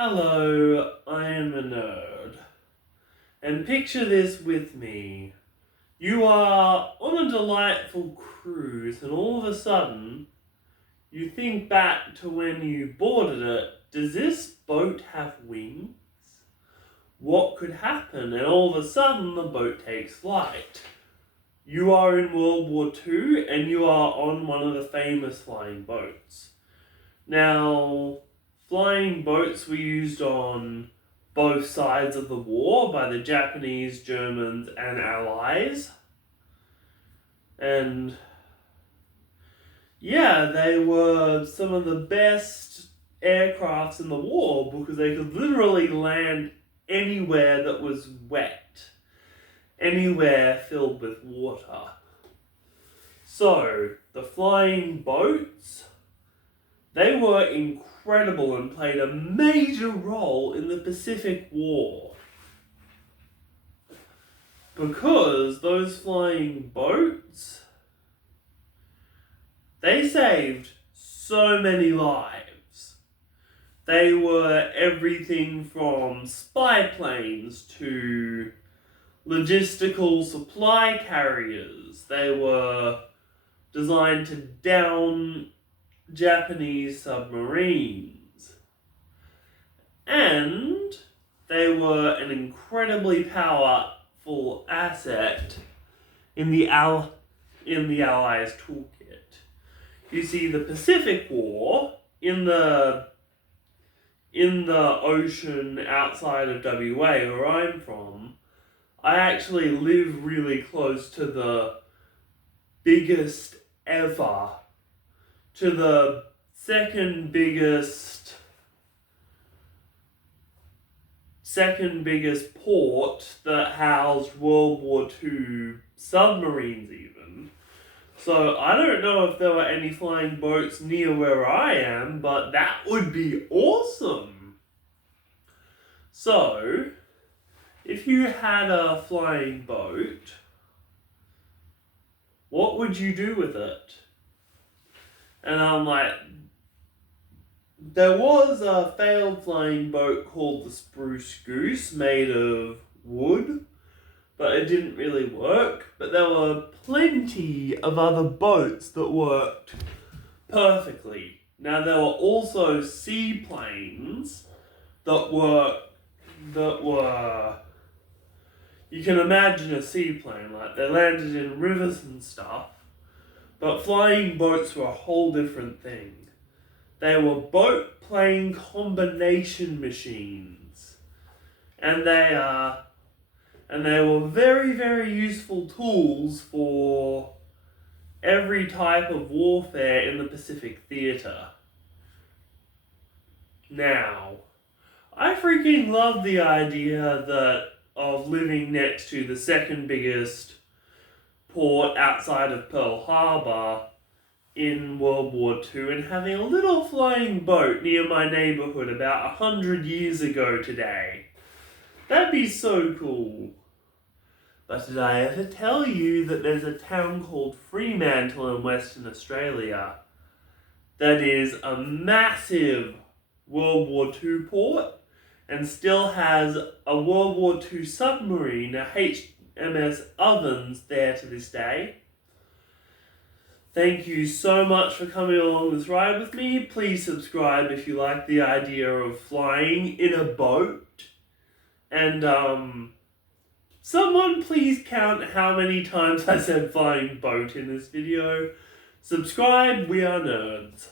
Hello, I am a nerd. And picture this with me. You are on a delightful cruise and all of a sudden you think back to when you boarded it. Does this boat have wings? What could happen? And all of a sudden the boat takes flight. You are in World War II and you are on one of the famous flying boats. Now, flying boats were used on both sides of the war by the Japanese, Germans, and Allies. And yeah, they were some of the best aircrafts in the war because they could literally land anywhere that was wet, anywhere filled with water. So, the flying boats, they were incredible and played a major role in the Pacific War. Because those flying boats, they saved so many lives. They were everything from spy planes to logistical supply carriers. They were designed to down Japanese submarines. And they were an incredibly powerful asset in the Allies' toolkit. You see, the Pacific War, in the ocean outside of WA, where I'm from, I actually live really close to the biggest ever, to the second biggest port that housed World War II submarines even. So I don't know if there were any flying boats near where I am, but that would be awesome. So, if you had a flying boat, what would you do with it? And I'm like, there was a failed flying boat called the Spruce Goose made of wood, but it didn't really work. But there were plenty of other boats that worked perfectly. Now there were also seaplanes that were, you can imagine a seaplane, like they landed in rivers and stuff. But flying boats were a whole different thing. They were boat-plane combination machines. And they were very, very useful tools for every type of warfare in the Pacific Theater. Now, I freaking love the idea of living next to the second biggest port outside of Pearl Harbor in World War II and having a little flying boat near my neighborhood about 100 years ago today. That'd be so cool. But did I ever tell you that there's a town called Fremantle in Western Australia that is a massive World War II port and still has a World War II submarine, a HMS Ovens, there to this day? Thank you so much for coming along this ride with me. Please subscribe if you like the idea of flying in a boat. And someone please count how many times I said flying boat in this video. Subscribe, we are nerds.